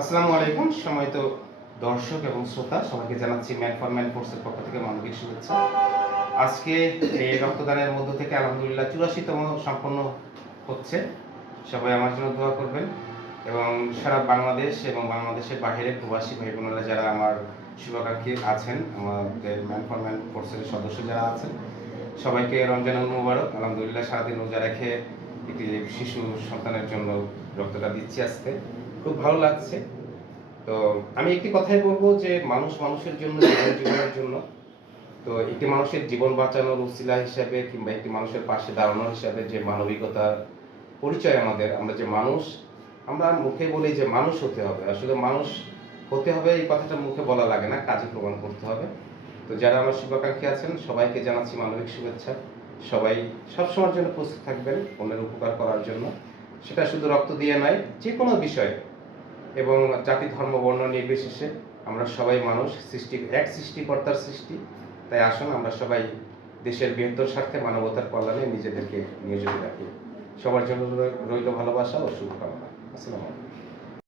আসসালামু আলাইকুম সম্মানিত দর্শক এবং শ্রোতা সবাইকে জানাচ্ছি ম্যান ফর ম্যান ফোর্সের পক্ষ থেকে মানবিক শুভেচ্ছা। আজকে এই রক্তদানের মধ্য থেকে আলহামদুলিল্লাহ 84তম সম্পন্ন হচ্ছে। সবাই আমার জন্য দোয়া করবেন এবং সারা বাংলাদেশ এবং বাংলাদেশের বাইরে প্রবাসী ভাই বোনেরা যারা আমার শুভাকাঙ্ক্ষী আছেন, আমাদের ম্যান ফর ম্যান ফোর্সের সদস্য যারা আছেন, সবাইকে রমজানুল মুবারক। আলহামদুলিল্লাহ সারাদিন রোজা রেখে একটি শিশু সন্তানের জন্য রক্তটা দিচ্ছি আজকে, খুব ভালো লাগছে। তো আমি একটি কথাই বলবো যে মানুষ মানুষের জন্য, জীবনের জন্য। তো একটি মানুষের জীবন বাঁচানোর উসিলা হিসাবে কিংবা একটি মানুষের পাশে দাঁড়ানোর হিসাবে যে মানবিকতার পরিচয় আমাদের, আমরা যে মানুষ, আমরা মুখে বলি যে মানুষ হতে হবে, আসলে মানুষ হতে হবে এই কথাটা মুখে বলা লাগে না, কাজে প্রমাণ করতে হবে। তো যারা আমার শুভাকাঙ্ক্ষী আছেন সবাইকে জানাচ্ছি মানবিক শুভেচ্ছা। সবাই সবসময়ের জন্য প্রস্তুত থাকবেন অন্যের উপকার করার জন্য, সেটা শুধু রক্ত দিয়ে নয়, যে কোনো বিষয়ে। এবং জাতি ধর্ম বর্ণ নির্বিশেষে আমরা সবাই মানুষ, এক সৃষ্টিকর্তার সৃষ্টি। তাই আসুন আমরা সবাই দেশের বৃহত্তর স্বার্থে মানবতার কল্যাণে নিজেদেরকে নিয়োজিত রাখি। সবার জন্য রইল ভালোবাসা ও শুভকামনা। আসসালামু আলাইকুম।